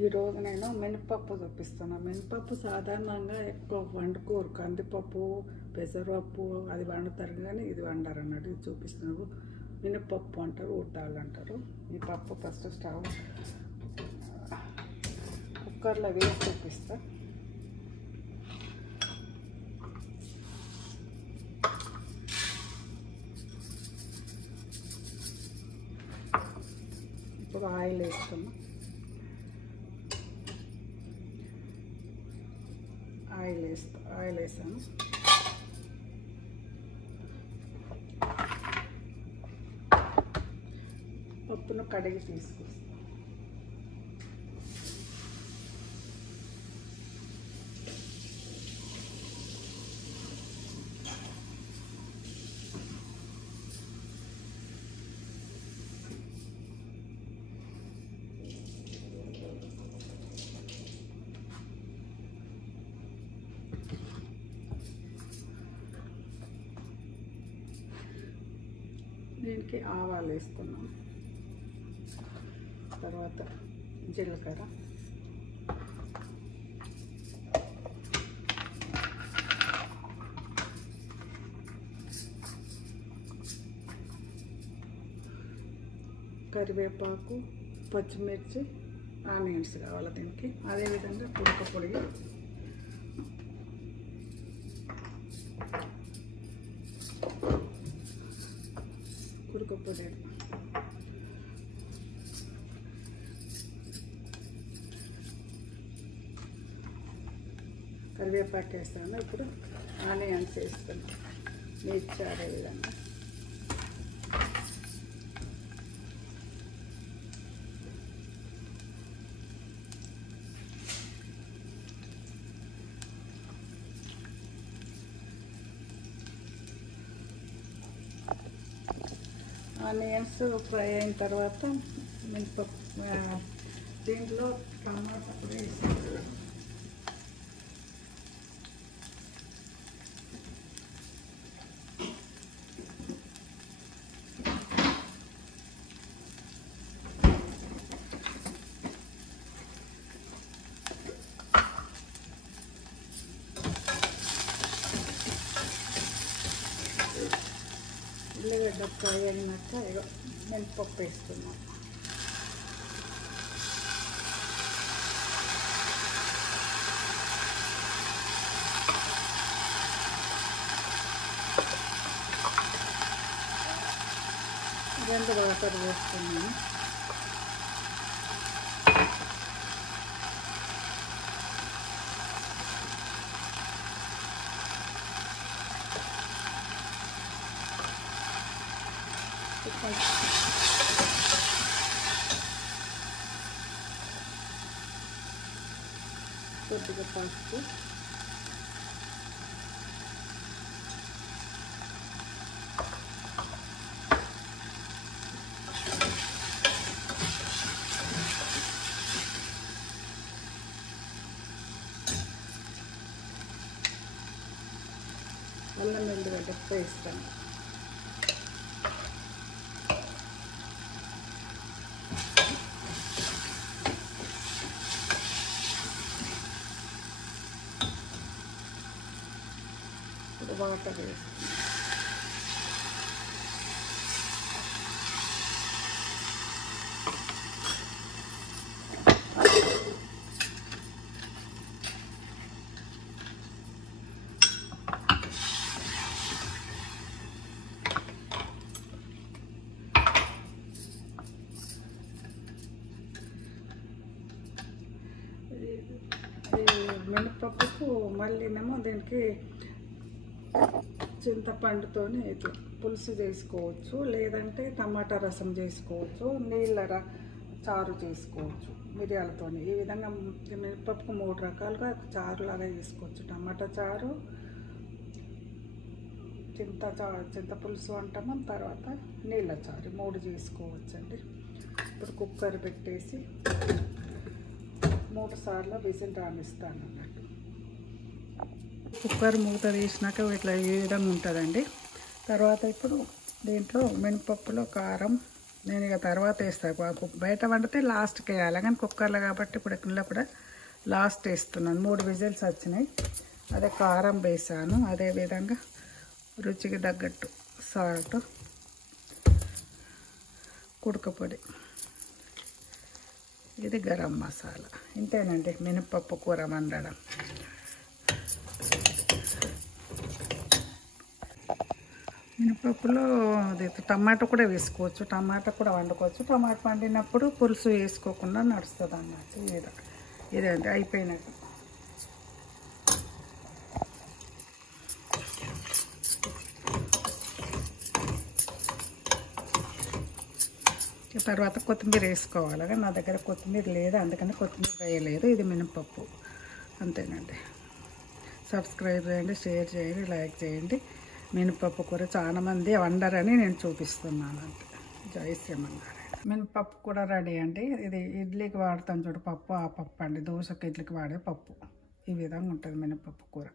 ఈరోజు నేను మినపప్పు చూపిస్తాను. మినపప్పు సాధారణంగా ఎక్కువ వండుకోరు. కందిపప్పు, పెసరపప్పు అది వండుతారు కానీ ఇది వండరు అన్నట్టు. ఇది చూపిస్తున్నాను. మినపప్పు అంటారు, ఉడతాళ్ళు అంటారు. ఈ పప్పు ఫస్ట్ స్టవ్ కుక్కర్లో వేసి చూపిస్తా. ఇప్పుడు ఆయిల్ వేస్తున్నా. ఆయిల్ వేసాను. పప్పును కడిగి తీసుకొస్తాను. దీనికి ఆవాలు వేసుకున్నాం. తర్వాత జీలకర్ర, కరివేపాకు, పచ్చిమిర్చి, ఆనియన్స్ కావాలి దీనికి. అదేవిధంగా కుడక పొడి, కరివేపాకు వేస్తాను. ఇప్పుడు ఆనియన్స్ వేస్తాను. మిర్చి అదే విధంగా ఆనియన్స్ ఫ్రై అయిన తర్వాత మినపప్పు దీంట్లో టమాటా కూడా వేసాను. ఉల్లిగడ్డ ఫ్రై అయినాక మినపప్పు వేస్తున్నాం. రెండు వాటర్ వేస్తున్నాను. కొద్దిగా పసుపు, అల్లం వెల్లిగడ్డ వేస్తాను. వాటర్ వేస్తాను. మినపప్పుకు మళ్ళీనేమో దీనికి చింతపండుతోని ఇట్లా పులుసు చేసుకోవచ్చు, లేదంటే టమాటా రసం చేసుకోవచ్చు, నీళ్ళ చారు చేసుకోవచ్చు మిరియాలతో. ఈ విధంగా మినపప్పుకు 3 రకాలుగా చారు లాగా చేసుకోవచ్చు. టమాటా చారు, చింతపులుసు అంటాము, తర్వాత నీళ్ళ చారు, 3 చేసుకోవచ్చు అండి. ఇప్పుడు కుక్కర్ పెట్టేసి 3 సార్లు విజిల్ రానిస్తాను అన్నట్టు. కుక్కర్ మూత తీసినాక ఇట్లా వేయడం ఉంటుందండి. తర్వాత ఇప్పుడు దీంట్లో మినపప్పులో కారం, నేను ఇక తర్వాత వేస్తాను. బయట వండితే లాస్ట్కి వేయాలి, కానీ కుక్కర్లో కాబట్టి ఇప్పుడు ఇంట్లో కూడా లాస్ట్ వేస్తున్నాను. 3 విజిల్స్ వచ్చినాయి. అదే కారం వేసాను, అదేవిధంగా రుచికి తగ్గట్టు సాల్ట్, కుడకపొడి, ఇది గరం మసాలా. ఇంతేనండి మినపప్పు కూర వండడం. మినపప్పులో అది టమాటా కూడా వేసుకోవచ్చు, టమాటా కూడా వండుకోవచ్చు. టమాటా వండినప్పుడు పులుసు వేసుకోకుండా నడుస్తుంది అన్నట్టు. ఇదండి అయిపోయినట్టు. తర్వాత కొత్తిమీర వేసుకోవాలి, కానీ నా దగ్గర కొత్తిమీర లేదు, అందుకని కొత్తిమీర వేయలేదు. ఇది మినపప్పు, అంతేనండి. సబ్స్క్రైబ్ చేయండి, షేర్ చేయండి, లైక్ చేయండి. మినపప్పు కూర చాలామంది వండరని నేను చూపిస్తున్నాను అంతే. జై శ్రీమన్నారాయణ. మినపప్పు కూడా రెడీ అండి. ఇది ఇడ్లీకి వాడతాం చూడు పప్పు, ఆ పప్పు అండి. దోశకి ఇడ్లీకి వాడే పప్పు. ఈ విధంగా ఉంటుంది మినపప్పు కూర.